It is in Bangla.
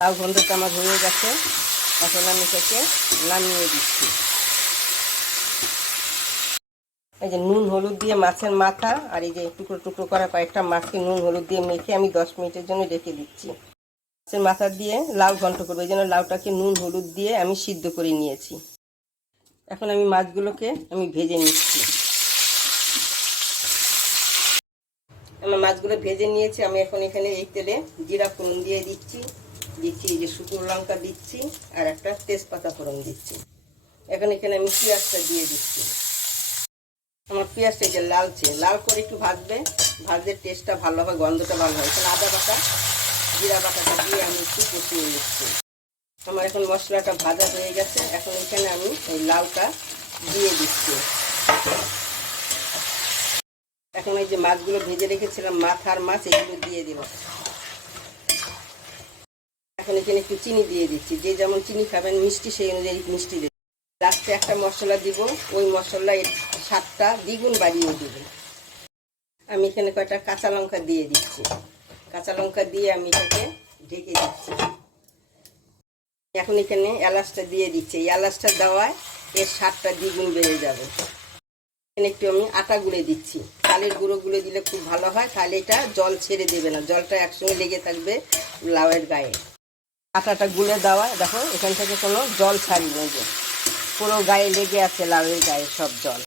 লাউ ঘন্টটা আমার হয়ে গেছে। এখন আমি এটাকে নামিয়ে দিচ্ছি। এই যে নুন হলুদ দিয়ে মাছের মাথা আর এই যে টুকরো টুকরো করা কয়েকটা মাছকে নুন হলুদ দিয়ে মেখে আমি 10 মিনিটের জন্য রেখে দিচ্ছি। মাছের মাথা দিয়ে লাউ ঘন্ট করবো, এই জন্য লাউটাকে নুন হলুদ দিয়ে আমি সিদ্ধ করে নিয়েছি। এখন আমি মাছগুলোকে ভেজে নিচ্ছি। আমার মাছগুলো ভেজে নিয়েছি। আমি এখন এখানে এই তেলে জিরা ফোড়ন দিয়ে দিচ্ছি এই যে শুকনো লঙ্কা দিচ্ছি আর একটা তেজপাতা ফোড়ন দিচ্ছি। এখন এখানে আমি পেঁয়াজটা দিয়ে দিচ্ছি। আমার পেঁয়াজটা যে লালচে লাল করে একটু ভাজবে, ভাজলে টেস্টটা ভালো হয়, গন্ধটা ভালো হয়। এখন আদা বাটা জিরা বাটাটা দিয়ে আমি একটু কষিয়ে নিচ্ছি। আমার এখন মশলাটা ভাজা হয়ে গেছে। এখন এখানে আমি এই লাউটা দিয়ে দিচ্ছি। এখন এই যে মাছগুলো ভেজে রেখেছিলাম, মাথার মাছ, এগুলো দিয়ে দিলাম। এখন এখানে একটু চিনি দিয়ে দিচ্ছি। যে যেমন চিনি খাবেন মিষ্টি সেই অনুযায়ী মিষ্টি দেবেন। লাস্টে একটা মশলা দিব, ওই মশলা স্বাদটা দ্বিগুণ বাড়িয়ে দেবে। আমি এখানে কয়টা কাঁচা লঙ্কা দিয়ে দিচ্ছি। কাঁচা লঙ্কা দিয়ে আমি এটাকে ঢেকে দিচ্ছি। এখন এখানে এলাচটা দিয়ে দিচ্ছি। এই এলাচটা দেওয়ায় এর স্বাদটা দ্বিগুণ বেড়ে যাবে। এখানে একটু আমি আটা গুঁড়ে দিচ্ছি। চালের গুঁড়ো গুঁড়ে দিলে খুব ভালো হয়, তাহলে এটা জল ছেড়ে দেবে না, জলটা একসঙ্গে লেগে থাকবে লাউয়ের গায়ে। আটাটা গুলে দেওয়ায় দেখো এখান থেকে কোনো জল ছাড়িয়ে নেবে, পুরো গায়ে লেগে আছে লাউয়ের গায়ে সব জল।